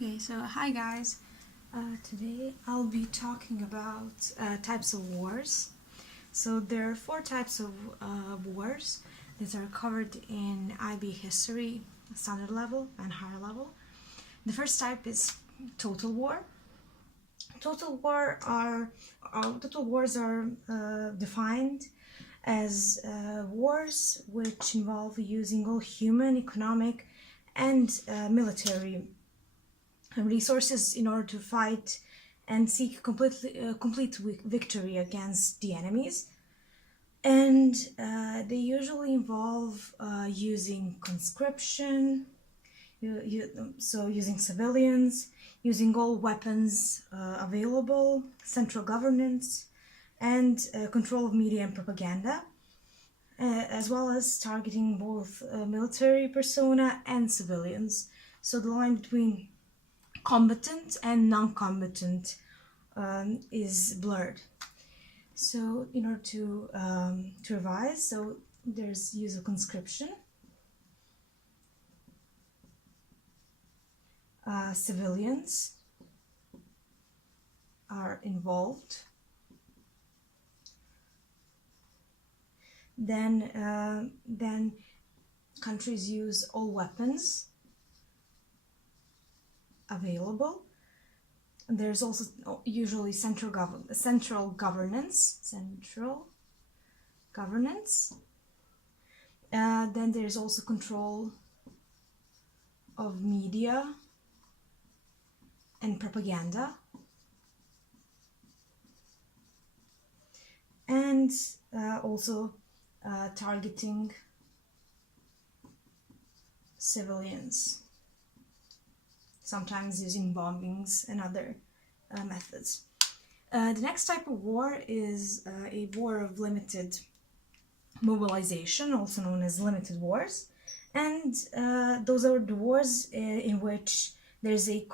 Okay, so hi guys. Today I'll be talking about types of wars. So there are four types of wars that are covered in IB history, standard level and higher level. The first type is total war. Total wars are defined as wars which involve using all human, economic, and military resources in order to fight and seek complete victory against the enemies. And they usually involve using conscription, so using civilians, using all weapons available, central governance, and control of media and propaganda, as well as targeting both military persona and civilians. So the line between combatant and non-combatant is blurred. So in order to revise, so there's use of conscription, civilians are involved, then countries use all weapons available. And there's also usually central governance. Then there's also control of media and propaganda, and also targeting civilians, sometimes using bombings and other methods. The next type of war is a war of limited mobilization, also known as limited wars. And those are the wars in which there's a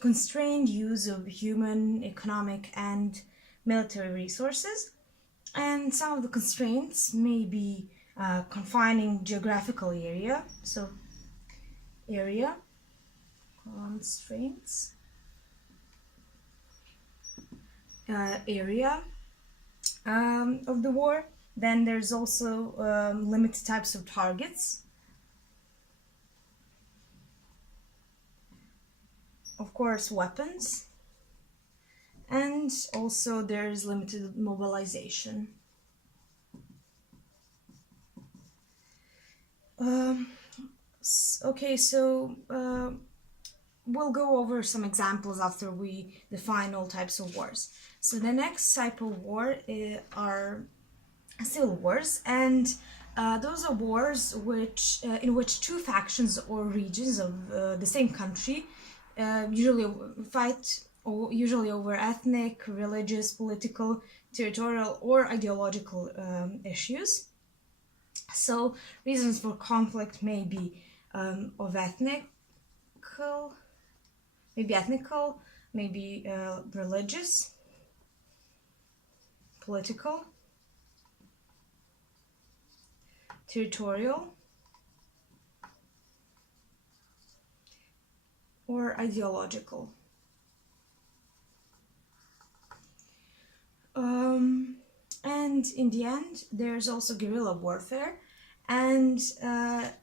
constrained use of human, economic, and military resources. And some of the constraints may be confining geographical area, so area constraints, area of the war. Then there's also limited types of targets. Of course, weapons. And also there's limited mobilization. Okay, so we'll go over some examples after we define all types of wars. So the next type of war are civil wars, and those are wars which in which two factions or regions of the same country usually fight, or usually over ethnic, religious, political, territorial, or ideological issues. So reasons for conflict may be of ethnical, maybe religious, political, territorial, or ideological. And in the end, there's also guerrilla warfare, and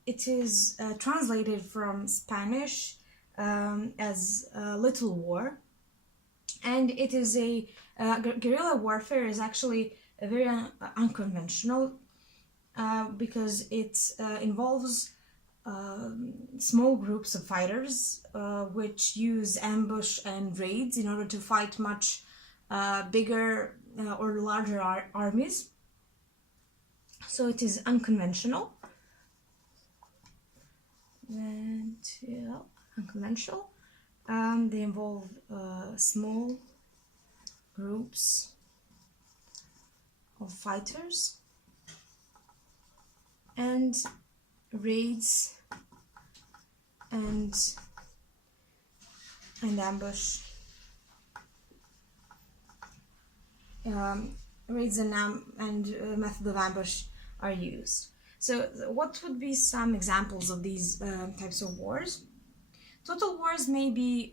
it is translated from Spanish as little war. And it is a guerrilla warfare is actually a very unconventional because it involves small groups of fighters which use ambush and raids in order to fight much bigger or larger armies. So it is unconventional. And yeah, unconventional. They involve small groups of fighters and raids and ambush. Raids and method of ambush are used. So what would be some examples of these types of wars? Total wars may be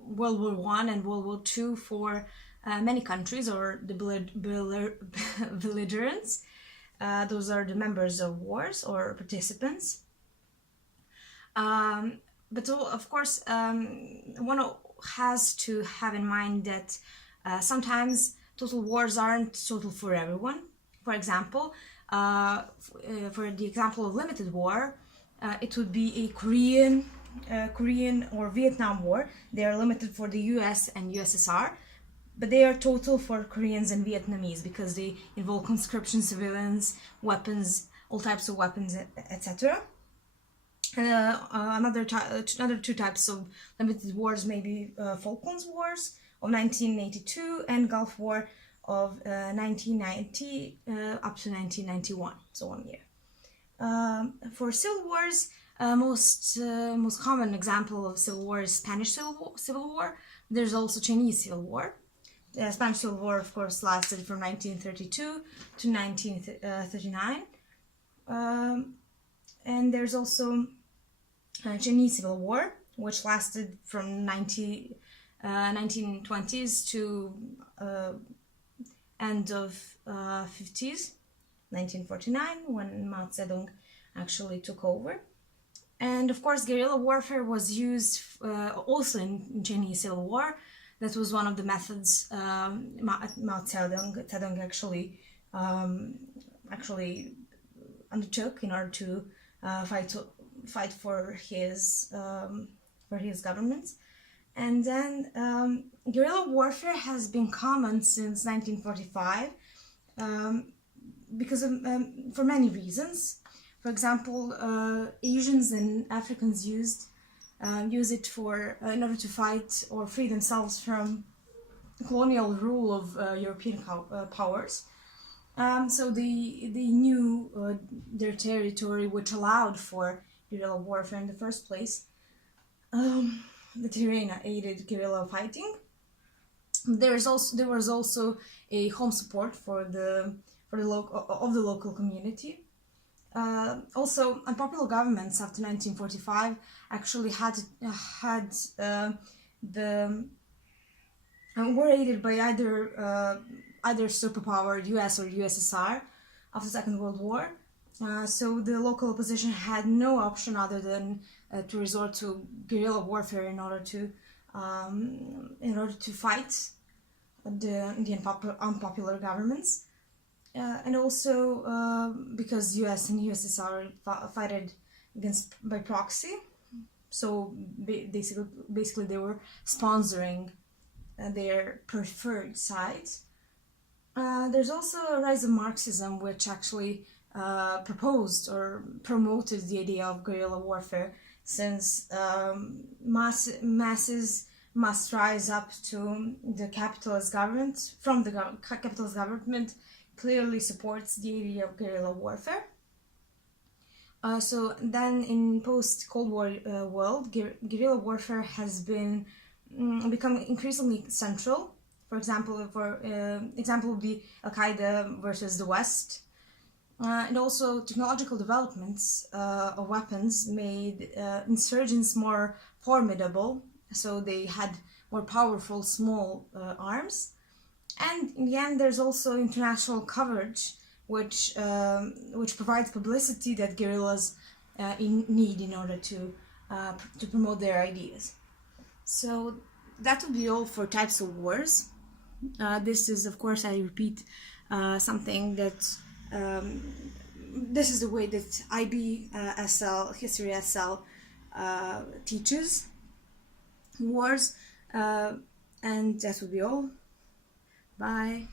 World War One and World War Two for many countries, or the belligerents. Those are the members of wars or participants. But of course, one has to have in mind that sometimes total wars aren't total for everyone. For example, for the example of limited war, it would be a Korean or Vietnam War. They are limited for the US and USSR, but they are total for Koreans and Vietnamese because they involve conscription, civilians, weapons, all types of weapons, etc. Another two types of limited wars may be Falklands Wars of 1982 and Gulf War of 1990 up to 1991, so 1 year. For civil wars, most common example of civil war is Spanish Civil War. There's also Chinese Civil War. The Spanish Civil War, of course, lasted from 1932 to 1939. And there's also Chinese Civil War, which lasted from 1920s to end of 50s, 1949, when Mao Zedong actually took over. And of course, guerrilla warfare was used also in Chinese Civil War. That was one of the methods Mao Zedong actually undertook in order to fight for his government. And then guerrilla warfare has been common since 1945 because of, for many reasons. For example, Asians and Africans use it for in order to fight or free themselves from colonial rule of European powers. So they knew their territory, which allowed for guerrilla warfare in the first place. The terrain aided guerrilla fighting. There was also a home support for the local community. Also, unpopular governments after 1945 actually were aided by either superpower, US or USSR, after the Second World War. So the local opposition had no option other than to resort to guerrilla warfare in order to fight the unpopular governments. And also because US and USSR fought against by proxy, so basically they were sponsoring their preferred sides. There's also a rise of Marxism, which actually proposed or promoted the idea of guerrilla warfare, since masses must rise up to the capitalist government. From the capitalist government clearly supports the idea of guerrilla warfare. So then in post-Cold War world, guerrilla warfare has become increasingly central. For example, example would be Al-Qaeda versus the West. And also technological developments of weapons made insurgents more formidable, so they had more powerful small arms. And in the end, there's also international coverage, which provides publicity that guerrillas need in order to promote their ideas. So that would be all for types of wars. This is, of course, I repeat, something that this is the way that IB SL, History SL, teaches wars, and that would be all. Bye.